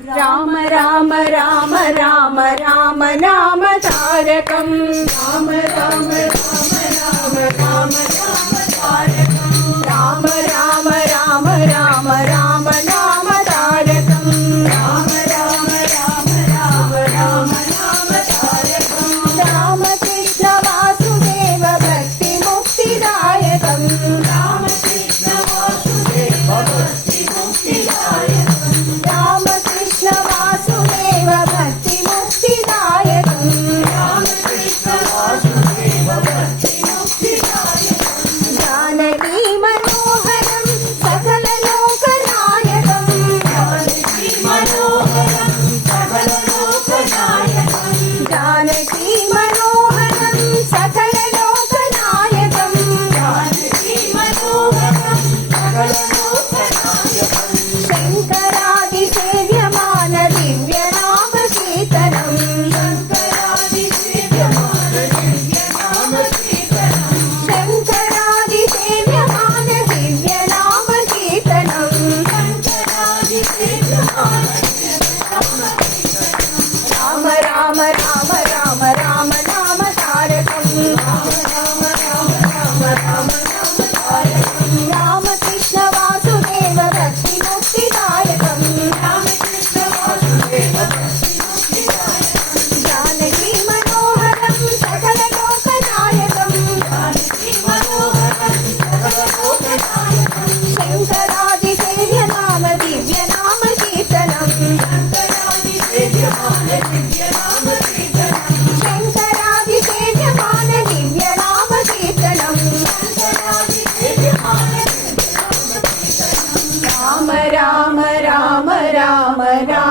రామ రామ రామ రామ రామ నామ తారకం రామ రామ రామ రామ రామ నామ తారకం రామ రామ రామ రామ రామ నామ తారకం రామ రామ రామ రామ రామ నామ తారకం రామకృష్ణ వాసుదేవ భక్తి ముక్తిదాయకం రామకృష్ణ వాసుదేవ భక్తి ముక్తిదాయకం రామకృష్ణ వాసుదేవ భక్తి ముక్తిదాయకం రామకృష్ణ వాసుదేవ భక్తి ముక్తిదాయకం జానకీ మనోహరం సకల లోకనాయకం జానకీ మనోహరం సకల లోకనాయకం జానకీ మనోహరం సకల లోకనాయకం జానకీ మనోహరం సకల లోకనాయకం శంకరాది సేవ్యమాన దివ్య నామ కీర్తనం శంకరాది సేవ్యమాన దివ్య నామ కీర్తనం శంకరాది సేవ్యమాన దివ్య నామ కీర్తనం శంకరాది సేవ్యమాన రామ రామ రామ రామ రామ నామ తారకం రామ రామ రామ రామ రామ నామ తారకం రామకృష్ణ వాసుదేవ భక్తి ముక్తిదాయకం రామకృష్ణ వాసుదేవ భక్తి ముక్తిదాయకం జానకీ మనోహరం సకల లోకనాయకం జానకీ మనోహరం సకల లోకనాయకం శంకరాది సేవ్యనామ దివ్య నామ కీర్తనం శంకరాది సేవ్యమాన దివ్య నామ కీర్తనం శంకరాది సేవ్యమాన దివ్య నామ కీర్తనం శంకరాది సేవ్యమాన దివ్య నామ కీర్తనం రామ రామ రామ రామ రామ